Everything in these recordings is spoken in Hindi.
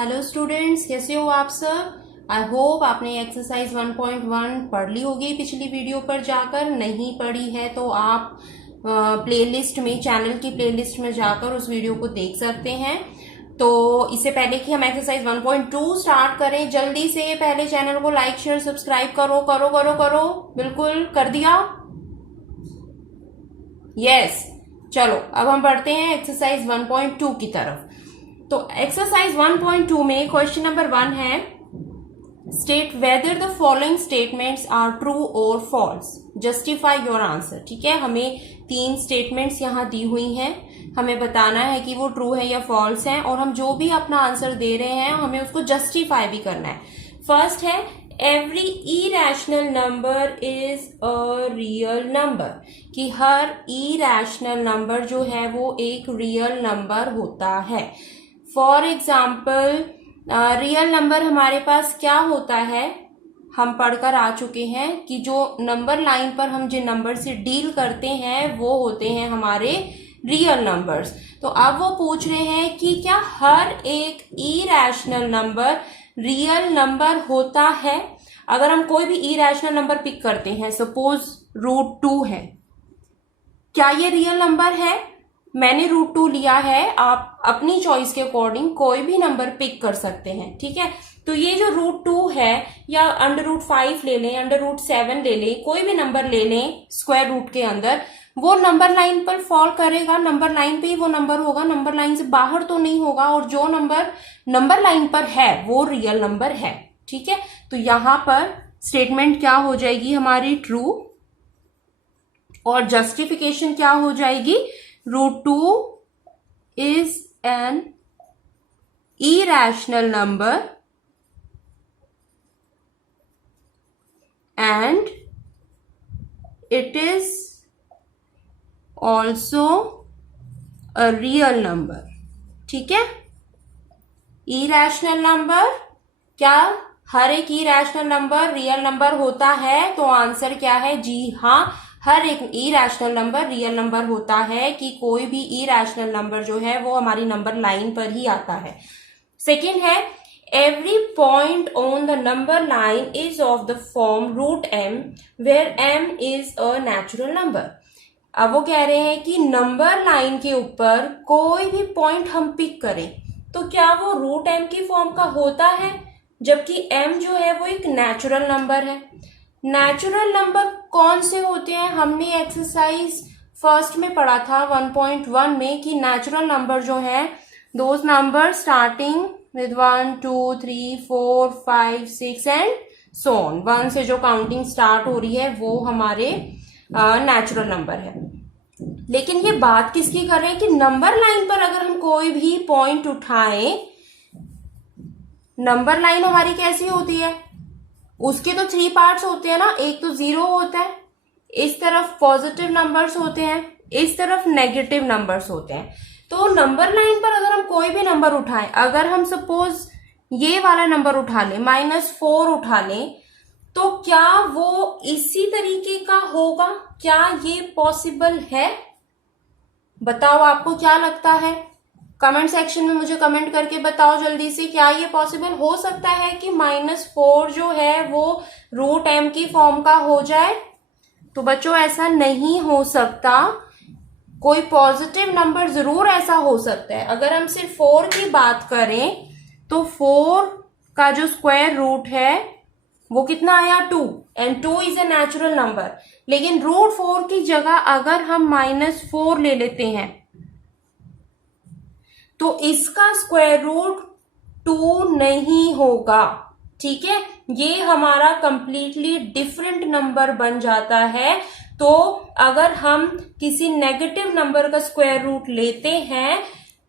हेलो स्टूडेंट्स, कैसे हो आप सब। आई होप आपने एक्सरसाइज 1.1 पढ़ ली होगी पिछली वीडियो पर जाकर। नहीं पढ़ी है तो आप प्लेलिस्ट में, चैनल की प्लेलिस्ट में जाकर उस वीडियो को देख सकते हैं। तो इससे पहले कि हम एक्सरसाइज 1.2 स्टार्ट करें, जल्दी से पहले चैनल को लाइक शेयर सब्सक्राइब करो करो करो करो। बिल्कुल कर दिया। यस, चलो अब हम बढ़ते हैं एक्सरसाइज 1.2 की तरफ। तो एक्सरसाइज 1.2 में क्वेश्चन नंबर 1 है, state whether the following statements are true और फॉल्स, जस्टिफाई योर आंसर। ठीक है, हमें 3 स्टेटमेंट्स यहाँ दी हुई हैं, हमें बताना है कि वो ट्रू है या फॉल्स है, और हम जो भी अपना आंसर दे रहे हैं हमें उसको जस्टिफाई भी करना है। फर्स्ट है, every irrational number is a real number, कि हर इरेशनल नंबर जो है वो एक रियल नंबर होता है। फॉर एग्जाम्पल रियल नंबर हमारे पास क्या होता है, हम पढ़कर आ चुके हैं कि जो नंबर लाइन पर हम जिन नंबर से डील करते हैं वो होते हैं हमारे रियल नंबर्स। तो अब वो पूछ रहे हैं कि क्या हर एक इरेशनल नंबर रियल नंबर होता है। अगर हम कोई भी इरेशनल नंबर पिक करते हैं, सपोज √2 है, क्या ये रियल नंबर है? मैंने √2 लिया है, आप अपनी चॉइस के अकॉर्डिंग कोई भी नंबर पिक कर सकते हैं। ठीक है, तो ये जो √2 है, या √5 ले लें, √7 ले लें, कोई भी नंबर ले लें स्क्वायर रूट के अंदर, वो नंबर लाइन पर फॉल करेगा, नंबर लाइन पे ही वो नंबर होगा, नंबर लाइन से बाहर तो नहीं होगा, और जो नंबर नंबर लाइन पर है वो रियल नंबर है। ठीक है, तो यहां पर स्टेटमेंट क्या हो जाएगी हमारी, ट्रू, और जस्टिफिकेशन क्या हो जाएगी, √2 is an irrational number and it is also a real number। ठीक है, इरेशनल नंबर, क्या हर एक इरेशनल नंबर रियल नंबर होता है? तो आंसर क्या है, जी हाँ, हर एक इरेशनल नंबर रियल नंबर होता है, कि कोई भी इरेशनल नंबर जो है वो हमारी नंबर लाइन पर ही आता है। सेकेंड है, every point on the number line is of the form √m where m is a natural number. अब वो कह रहे हैं कि नंबर लाइन के ऊपर कोई भी पॉइंट हम पिक करें तो क्या वो √m की फॉर्म का होता है, जबकि m जो है वो एक नेचुरल नंबर है। नेचुरल नंबर कौन से होते हैं? हमने एक्सरसाइज फर्स्ट में पढ़ा था 1.1 में कि नेचुरल नंबर जो है, those number starting with 1 2 3 4 5 6 and so on, 1 से जो काउंटिंग स्टार्ट हो रही है वो हमारे नेचुरल नंबर है। लेकिन ये बात किसकी कर रहे हैं कि नंबर लाइन पर अगर हम कोई भी पॉइंट उठाएं, नंबर लाइन हमारी कैसी होती है, उसके तो 3 पार्ट्स होते हैं ना, एक तो 0 होता है, इस तरफ पॉजिटिव नंबर्स होते हैं, इस तरफ नेगेटिव नंबर्स होते हैं। तो नंबर लाइन पर अगर हम कोई भी नंबर उठाएं, अगर हम सपोज ये वाला नंबर उठा लें, -4 उठा लें, तो क्या वो इसी तरीके का होगा? क्या ये पॉसिबल है? बताओ, आपको क्या लगता है? कमेंट सेक्शन में मुझे कमेंट करके बताओ जल्दी से, क्या ये पॉसिबल हो सकता है कि -4 जो है वो √m की फॉर्म का हो जाए? तो बच्चों, ऐसा नहीं हो सकता। कोई पॉजिटिव नंबर जरूर ऐसा हो सकता है। अगर हम सिर्फ 4 की बात करें तो 4 का जो स्क्वायर रूट है वो कितना आया, 2, and 2 is a natural number. लेकिन √4 की जगह अगर हम -4 ले लेते हैं तो इसका स्क्वायर रूट 2 नहीं होगा। ठीक है, ये हमारा कंप्लीटली डिफरेंट नंबर बन जाता है। तो अगर हम किसी नेगेटिव नंबर का स्क्वायर रूट लेते हैं,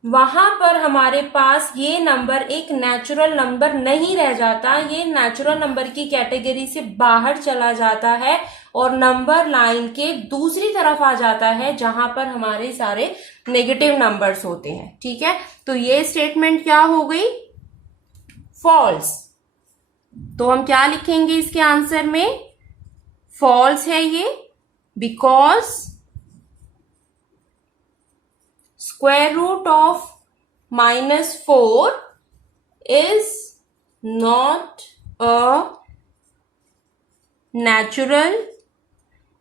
वहां पर हमारे पास ये नंबर एक नेचुरल नंबर नहीं रह जाता, ये नेचुरल नंबर की कैटेगरी से बाहर चला जाता है और नंबर लाइन के दूसरी तरफ आ जाता है, जहां पर हमारे सारे नेगेटिव नंबर्स होते हैं। ठीक है, तो ये स्टेटमेंट क्या हो गई, फॉल्स। तो हम क्या लिखेंगे इसके आंसर में, फॉल्स है ये, because square root of -4 is not a natural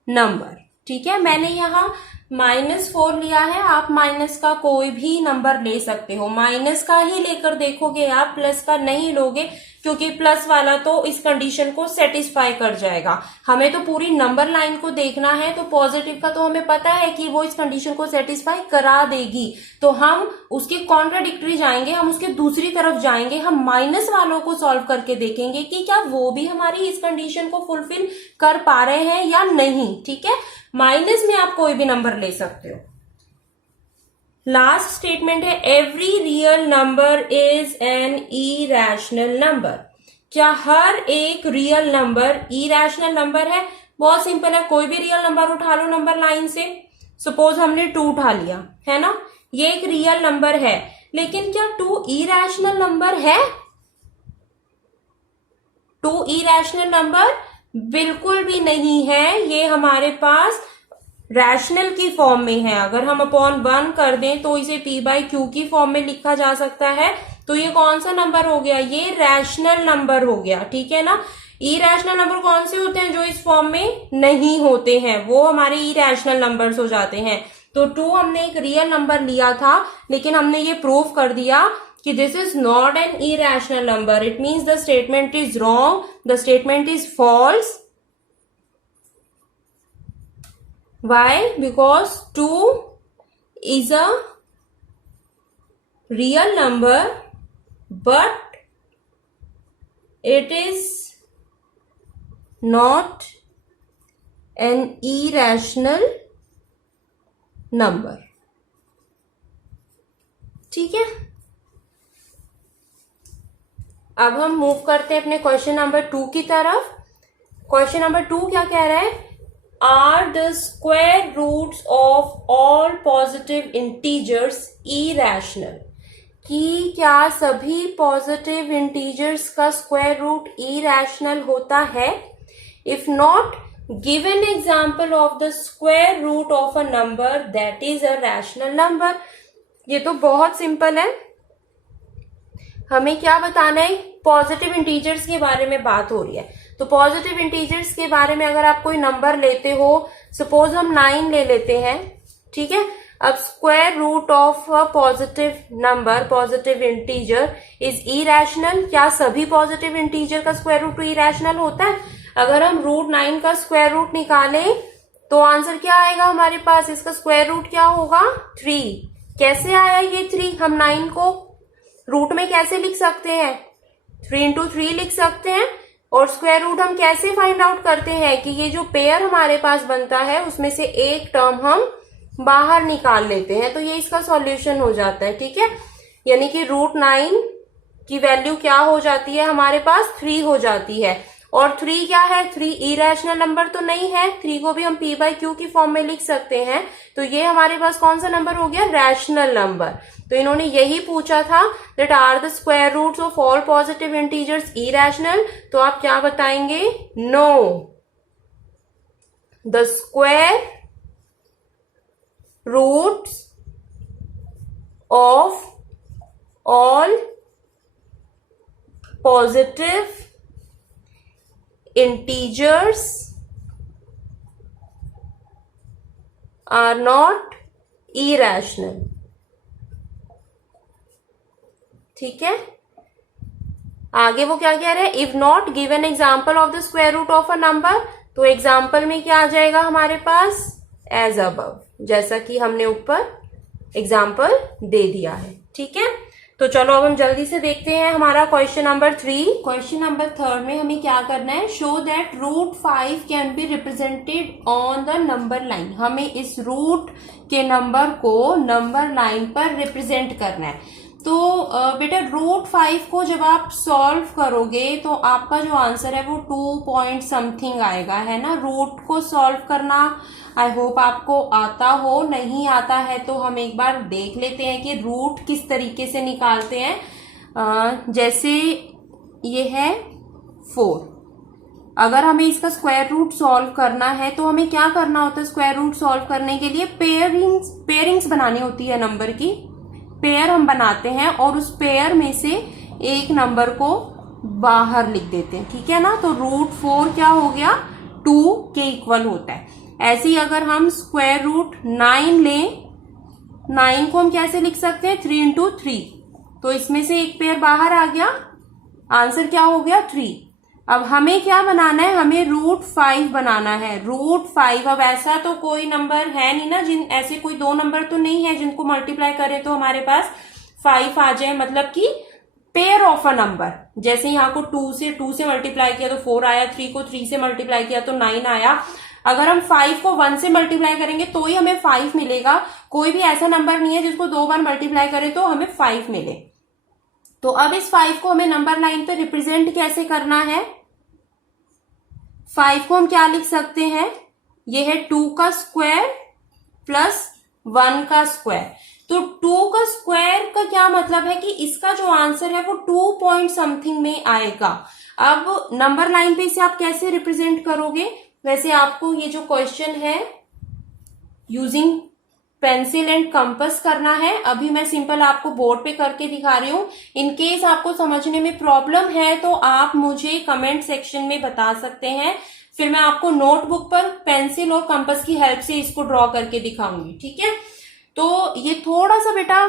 number. ठीक है, मैंने यहाँ -4 लिया है, आप माइनस का कोई भी नंबर ले सकते हो, माइनस का ही लेकर देखोगे आप, प्लस का नहीं लोगे, क्योंकि प्लस वाला तो इस कंडीशन को सेटिस्फाई कर जाएगा। हमें तो पूरी नंबर लाइन को देखना है, तो पॉजिटिव का तो हमें पता है कि वो इस कंडीशन को सेटिस्फाई करा देगी, तो हम उसके कॉन्ट्राडिक्टरी जाएंगे, हम उसके दूसरी तरफ जाएंगे, हम माइनस वालों को सॉल्व करके देखेंगे कि क्या वो भी हमारी इस कंडीशन को फुलफिल कर पा रहे हैं या नहीं। ठीक है, माइनस में आप कोई भी नंबर ले सकते हो। लास्ट स्टेटमेंट है every real number is an irrational number. क्या हर एक रियल नंबर इरैशनल नंबर है? बहुत सिंपल है, कोई भी रियल नंबर उठा लो नंबर लाइन से। सपोज हमने 2 उठा लिया है ना, ये एक रियल नंबर है, लेकिन क्या 2 इरैशनल नंबर है? 2 इरैशनल नंबर बिल्कुल भी नहीं है, ये हमारे पास रैशनल की फॉर्म में है। अगर हम अपॉन 1 कर दें तो इसे p/q की फॉर्म में लिखा जा सकता है, तो ये कौन सा नंबर हो गया? ये रैशनल नंबर हो गया। ठीक है ना, इरैशनल नंबर कौन से होते हैं? जो इस फॉर्म में नहीं होते हैं, वो हमारे इरैशनल नंबर्स हो जाते हैं। तो 2 हमने एक रियल नंबर लिया था, लेकिन हमने ये प्रूव कर दिया कि this is not an irrational number. It means the statement is wrong, the statement is false. Why? Because 2 is a real number, but it is not an irrational number. ठीक है, अब हम मूव करते हैं अपने क्वेश्चन नंबर 2 की तरफ। क्वेश्चन नंबर 2 क्या कह रहा है? Are the square roots of all positive integers irrational? कि क्या सभी पॉजिटिव इंटीजर्स का स्क्वायर रूट इरैशनल होता है? If not, give an example of the square root of a number that is a rational number. ये तो बहुत सिंपल है, हमें क्या बताना है? पॉजिटिव इंटीजर्स के बारे में बात हो रही है, तो पॉजिटिव इंटीजर्स के बारे में अगर आप कोई नंबर लेते हो, सपोज हम 9 ले लेते हैं। ठीक है, अब square root of a positive number, positive integer is irrational. क्या सभी पॉजिटिव इंटीजर का स्क्वायर रूट इरैशनल होता है? अगर हम √9 का स्क्वायर रूट निकालें तो आंसर क्या आएगा हमारे पास? इसका स्क्वायर रूट क्या होगा? 3। कैसे आया ये 3? हम 9 को रूट में कैसे लिख सकते हैं? 3 × 3 लिख सकते हैं। और स्क्वायर रूट हम कैसे फाइंड आउट करते हैं? कि ये जो पेयर हमारे पास बनता है उसमें से एक टर्म हम बाहर निकाल लेते हैं, तो ये इसका सॉल्यूशन हो जाता है। ठीक है, यानी कि √9 की वैल्यू क्या हो जाती है हमारे पास? 3 हो जाती है। और 3 क्या है? 3 इरैशनल नंबर तो नहीं है, 3 को भी हम p/q की फॉर्म में लिख सकते हैं, तो ये हमारे पास कौन सा नंबर हो गया? Rational number. तो इन्होंने यही पूछा था that are the square roots of all positive integers irrational, तो आप क्या बताएंगे? No, the square roots of all positive integers are not irrational। ठीक है, आगे वो क्या कह रहे हैं? If not, give an example of the square root of a number. तो एग्जाम्पल में क्या आ जाएगा हमारे पास? एज अबव, जैसा कि हमने ऊपर एग्जाम्पल दे दिया है। ठीक है, तो चलो अब हम जल्दी से देखते हैं हमारा क्वेश्चन नंबर 3। क्वेश्चन नंबर 3 में हमें क्या करना है? Show that √5 can be represented on the number line. हमें इस रूट के नंबर को नंबर लाइन पर रिप्रेजेंट करना है। तो बेटा √5 को जब आप सॉल्व करोगे तो आपका जो आंसर है वो 2 पॉइंट समथिंग आएगा, है ना। रूट को सॉल्व करना आई होप आपको आता हो, नहीं आता है तो हम एक बार देख लेते हैं कि रूट किस तरीके से निकालते हैं। जैसे ये है 4, अगर हमें इसका स्क्वायर रूट सॉल्व करना है तो हमें क्या करना होता है? स्क्वायर रूट सॉल्व करने के लिए पेयरिंग्स बनानी होती है, नंबर की पेयर हम बनाते हैं और उस पेयर में से एक नंबर को बाहर लिख देते हैं, ठीक है ना। तो √4 क्या हो गया, 2 के इक्वल होता है। ऐसे ही अगर हम स्क्वायर रूट 9 लें, 9 को हम कैसे लिख सकते हैं, 3 इंटू 3। तो इसमें से एक पेयर बाहर आ गया, आंसर क्या हो गया, 3। अब हमें क्या बनाना है, हमें √5 बनाना है, √5। अब ऐसा तो कोई नंबर है नहीं ना, ऐसे कोई दो नंबर तो नहीं है जिनको मल्टीप्लाई करें तो हमारे पास 5 आ जाए, मतलब कि पेयर ऑफ अ नंबर। जैसे यहाँ को 2 से मल्टीप्लाई किया तो 4 आया, 3 को 3 से मल्टीप्लाई किया तो 9 आया। अगर हम 5 को 1 से मल्टीप्लाई करेंगे तो ही हमें 5 मिलेगा। कोई भी ऐसा नंबर नहीं है जिसको 2 बार मल्टीप्लाई करें तो हमें 5 मिले। तो अब इस 5 को हमें नंबर लाइन पे रिप्रेजेंट कैसे करना है, 5 को हम क्या लिख सकते हैं, ये है 2 का स्क्वायर प्लस 1 का स्क्वायर। तो 2 का स्क्वायर का क्या मतलब है कि इसका जो आंसर है वो 2 पॉइंट समथिंग में आएगा। अब नंबर लाइन पे इसे आप कैसे रिप्रेजेंट करोगे, वैसे आपको ये जो क्वेश्चन है यूजिंग पेंसिल एंड कंपास करना है। अभी मैं सिंपल आपको बोर्ड पे करके दिखा रही हूँ। इन केस आपको समझने में प्रॉब्लम है तो आप मुझे कमेंट सेक्शन में बता सकते हैं, फिर मैं आपको नोटबुक पर पेंसिल और कंपास की हेल्प से इसको ड्रॉ करके दिखाऊंगी, ठीक है। तो ये थोड़ा सा बेटा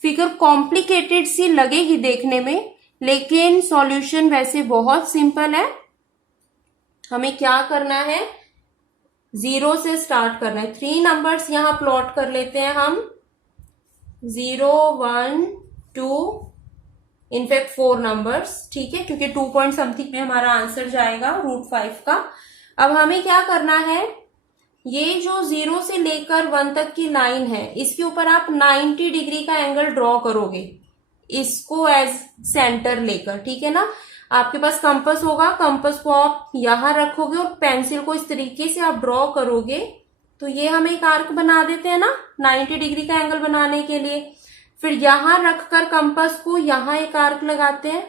फिगर कॉम्प्लिकेटेड सी लगेगी देखने में, लेकिन सॉल्यूशन वैसे बहुत सिंपल है। हमें क्या करना है, 0 से स्टार्ट करना है। 3 नंबर्स यहां प्लॉट कर लेते हैं हम, 0, 1, 2, इनफैक्ट 4 नंबर्स, ठीक है, क्योंकि 2 पॉइंट समथिंग में हमारा आंसर जाएगा √5 का। अब हमें क्या करना है, ये जो 0 से लेकर 1 तक की लाइन है इसके ऊपर आप 90 डिग्री का एंगल ड्रॉ करोगे, इसको एज सेंटर लेकर, ठीक है ना। आपके पास कंपास होगा, कंपास को आप यहां रखोगे और पेंसिल को इस तरीके से आप ड्रॉ करोगे। तो ये हम एक आर्क बना देते हैं ना 90 डिग्री का एंगल बनाने के लिए। फिर यहां रखकर कंपास को यहां एक आर्क लगाते हैं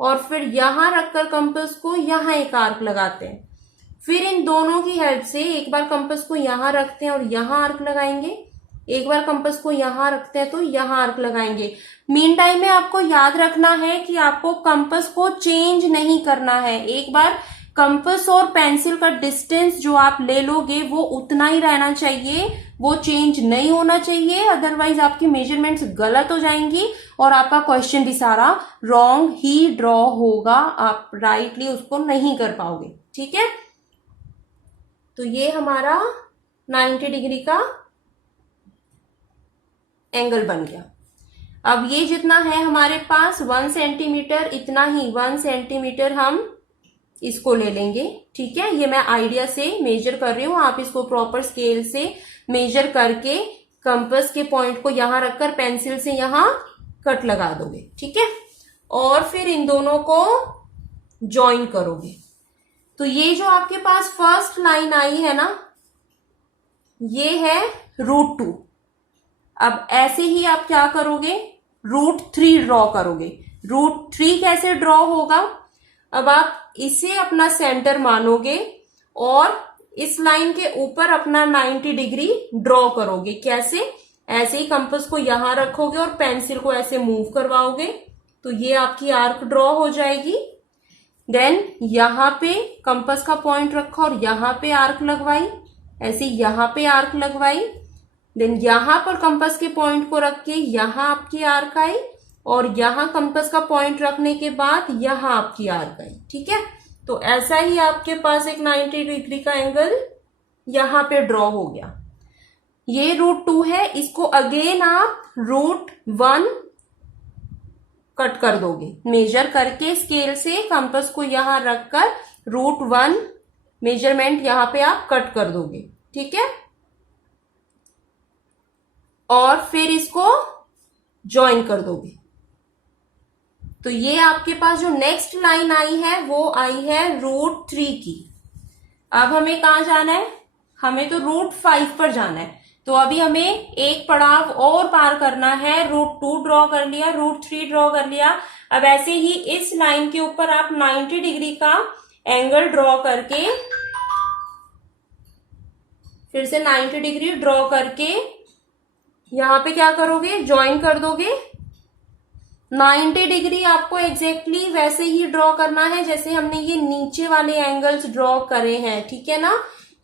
और फिर यहां रखकर कंपास को यहां एक आर्क लगाते हैं। फिर इन दोनों की हेल्प से एक बार कंपास को यहां रखते हैं और यहां आर्क लगाएंगे, एक बार कंपास को यहां रखते हैं तो यहां आर्क लगाएंगे। मीन टाइम में आपको याद रखना है कि आपको कंपास को चेंज नहीं करना है। एक बार कंपास और पेंसिल का डिस्टेंस जो आप ले लोगे वो उतना ही रहना चाहिए, वो चेंज नहीं होना चाहिए, अदरवाइज आपकी मेजरमेंट्स गलत हो जाएंगी और आपका क्वेश्चन भी सारा रॉन्ग ही ड्रॉ होगा, आप राइटली उसको नहीं कर पाओगे, ठीक है। तो ये हमारा 90 डिग्री का एंगल बन गया। अब ये जितना है हमारे पास 1 सेंटीमीटर, इतना ही 1 सेंटीमीटर हम इसको ले लेंगे, ठीक है। ये मैं आइडिया से मेजर कर रही हूं, आप इसको प्रॉपर स्केल से मेजर करके कंपास के पॉइंट को यहां रखकर पेंसिल से यहां कट लगा दोगे, ठीक है। और फिर इन दोनों को ज्वाइन करोगे। तो ये जो आपके पास फर्स्ट लाइन आई है ना, ये है √2। अब ऐसे ही आप क्या करोगे, √3 ड्रॉ करोगे। √3 कैसे ड्रॉ होगा, अब आप इसे अपना सेंटर मानोगे और इस लाइन के ऊपर अपना 90 डिग्री ड्रॉ करोगे। कैसे, ऐसे ही कंपास को यहां रखोगे और पेंसिल को ऐसे मूव करवाओगे तो ये आपकी आर्क ड्रॉ हो जाएगी। देन यहां पे कंपास का पॉइंट रखा और यहां पे आर्क लगवाई, ऐसे यहां पे आर्क लगवाई। देन यहां पर कंपास के पॉइंट को रख के यहां आपकी आर्क आई और यहां कंपास का पॉइंट रखने के बाद यहां आपकी आर्क आई, ठीक है। तो ऐसा ही आपके पास एक 90 डिग्री का एंगल यहां पे ड्रॉ हो गया। ये √2 है, इसको अगेन आप √1 कट कर दोगे, मेजर करके स्केल से कंपास को यहां रखकर √1 मेजरमेंट यहां पे आप कट कर दोगे, ठीक है। और फिर इसको ज्वाइन कर दोगे। तो ये आपके पास जो नेक्स्ट लाइन आई है वो आई है √3 की। अब हमें कहां जाना है, हमें तो √5 पर जाना है। तो अभी हमें एक पड़ाव और पार करना है, √2 ड्रॉ कर लिया, √3 ड्रॉ कर लिया। अब ऐसे ही इस लाइन के ऊपर आप 90 डिग्री का एंगल ड्रॉ करके फिर से 90 डिग्री ड्रॉ करके यहां पे क्या करोगे, ज्वाइन कर दोगे 90 डिग्री आपको एग्जैक्टली वैसे ही ड्रॉ करना है जैसे हमने ये नीचे वाले एंगल्स ड्रॉ करे हैं, ठीक है ना।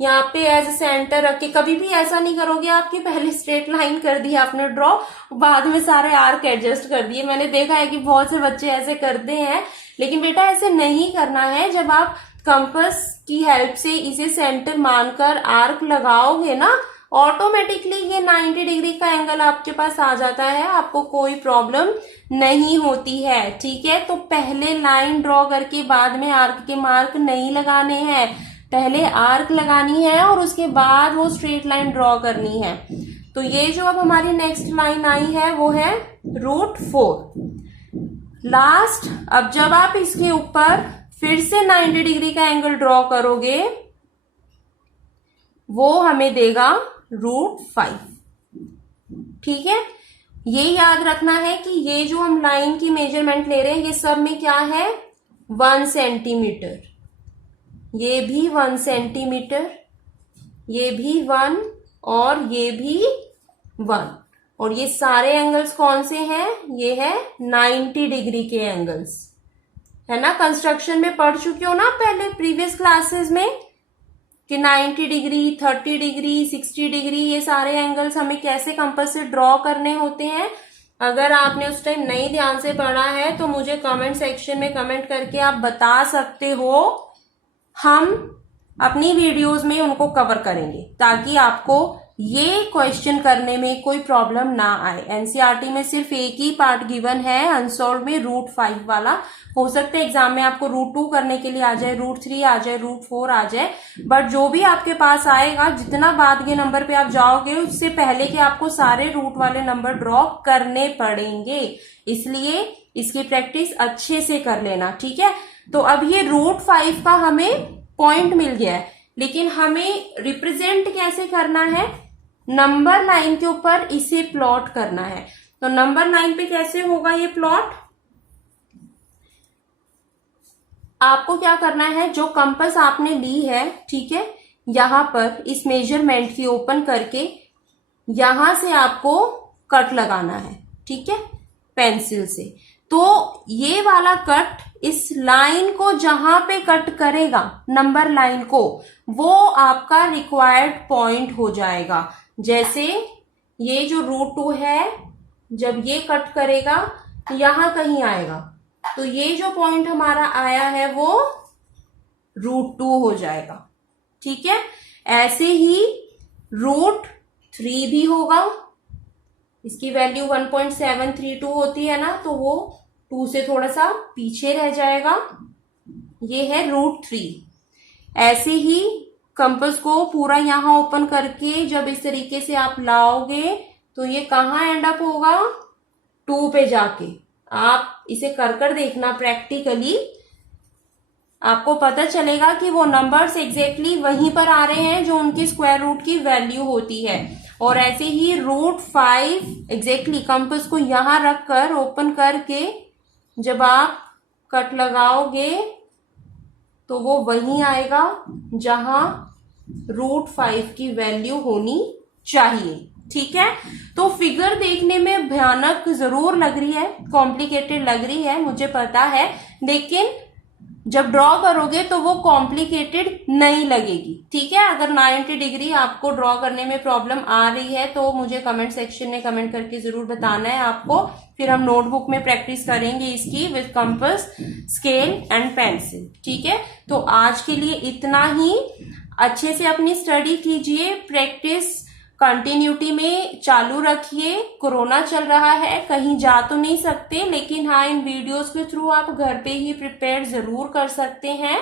यहाँ पे एज सेंटर रख के कभी भी ऐसा नहीं करोगे आपकी पहले स्ट्रेट लाइन कर दी आपने ड्रॉ, बाद में सारे आर्क एडजस्ट कर दिए। मैंने देखा है कि बहुत से बच्चे ऐसे करते हैं, लेकिन बेटा ऐसे नहीं करना है। जब आप कंपास की हेल्प से इसे सेंटर मानकर आर्क लगाओगे ना, ऑटोमेटिकली ये 90 डिग्री का एंगल आपके पास आ जाता है, आपको कोई प्रॉब्लम नहीं होती है, ठीक है। तो पहले लाइन ड्रॉ करके बाद में आर्क के मार्क नहीं लगाने हैं, पहले आर्क लगानी है और उसके बाद वो स्ट्रेट लाइन ड्रॉ करनी है। तो ये जो अब हमारी नेक्स्ट लाइन आई है वो है √4 लास्ट। अब जब आप इसके ऊपर फिर से 90 डिग्री का एंगल ड्रॉ करोगे वो हमें देगा √5, ठीक है। ये याद रखना है कि ये जो हम लाइन की मेजरमेंट ले रहे हैं ये सब में क्या है, 1 सेंटीमीटर, ये भी 1 सेंटीमीटर, ये भी 1 और ये भी 1। और ये सारे एंगल्स कौन से हैं, ये है 90 डिग्री के एंगल्स, है ना। कंस्ट्रक्शन में पढ़ चुके हो ना पहले प्रीवियस क्लासेस में कि 90 डिग्री, 30 डिग्री, 60 डिग्री, ये सारे एंगल्स हमें कैसे कंपास से ड्रॉ करने होते हैं। अगर आपने उस टाइम नहीं ध्यान से पढ़ा है तो मुझे कमेंट सेक्शन में कमेंट करके आप बता सकते हो, हम अपनी वीडियोस में उनको कवर करेंगे ताकि आपको ये क्वेश्चन करने में कोई प्रॉब्लम ना आए। एनसीईआरटी में सिर्फ एक ही पार्ट गिवन है अनसॉल्व में, √5 वाला। हो सकता है एग्जाम में आपको √2 करने के लिए आ जाए, √3 आ जाए, √4 आ जाए, बट जो भी आपके पास आएगा, जितना बाद के नंबर पे आप जाओगे उससे पहले के आपको सारे रूट वाले नंबर ड्रॉ करने पड़ेंगे, इसलिए इसकी प्रैक्टिस अच्छे से कर लेना, ठीक है। तो अब ये √5 का हमें पॉइंट मिल गया है, लेकिन हमें रिप्रेजेंट कैसे करना है, नंबर लाइन के ऊपर इसे प्लॉट करना है। तो नंबर लाइन पे कैसे होगा ये प्लॉट, आपको क्या करना है, जो कंपास आपने ली है, ठीक है, यहां पर इस मेजरमेंट की ओपन करके यहां से आपको कट लगाना है, ठीक है, पेंसिल से। तो ये वाला कट इस लाइन को जहां पे कट करेगा नंबर लाइन को, वो आपका रिक्वायर्ड पॉइंट हो जाएगा। जैसे ये जो √2 है, जब ये कट करेगा यहां कहीं आएगा, तो ये जो पॉइंट हमारा आया है वो √2 हो जाएगा, ठीक है। ऐसे ही √3 भी होगा, इसकी वैल्यू 1.732 होती है ना, तो वो 2 से थोड़ा सा पीछे रह जाएगा, ये है √3। ऐसे ही कंपास को पूरा यहां ओपन करके जब इस तरीके से आप लाओगे तो ये कहाँ एंड अप होगा, 2 पे जाके। आप इसे कर देखना प्रैक्टिकली, आपको पता चलेगा कि वो नंबर्स एग्जैक्टली वहीं पर आ रहे हैं जो उनकी स्क्वायर रूट की वैल्यू होती है। और ऐसे ही √5 एग्जैक्टली कंपास को यहां रखकर ओपन करके जब आप कट लगाओगे तो वो वहीं आएगा जहां √5 की वैल्यू होनी चाहिए, ठीक है। तो फिगर देखने में भयानक जरूर लग रही है, कॉम्प्लिकेटेड लग रही है, मुझे पता है, लेकिन जब ड्रॉ करोगे तो वो कॉम्प्लिकेटेड नहीं लगेगी, ठीक है। अगर 90 डिग्री आपको ड्रॉ करने में प्रॉब्लम आ रही है तो मुझे कमेंट सेक्शन में कमेंट करके जरूर बताना है आपको, फिर हम नोटबुक में प्रैक्टिस करेंगे इसकी with compass, scale and pencil, ठीक है। तो आज के लिए इतना ही, अच्छे से अपनी स्टडी कीजिए, प्रैक्टिस कंटिन्यूटी में चालू रखिए। कोरोना चल रहा है, कहीं जा तो नहीं सकते, लेकिन हाँ इन वीडियोस के थ्रू आप घर पे ही प्रिपेयर जरूर कर सकते हैं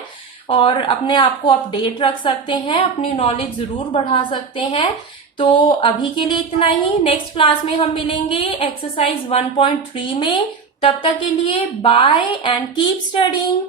और अपने आप को अपडेट रख सकते हैं, अपनी नॉलेज जरूर बढ़ा सकते हैं। तो अभी के लिए इतना ही, नेक्स्ट क्लास में हम मिलेंगे एक्सरसाइज 1.3 में। तब तक के लिए बाय एंड कीप स्टडिंग।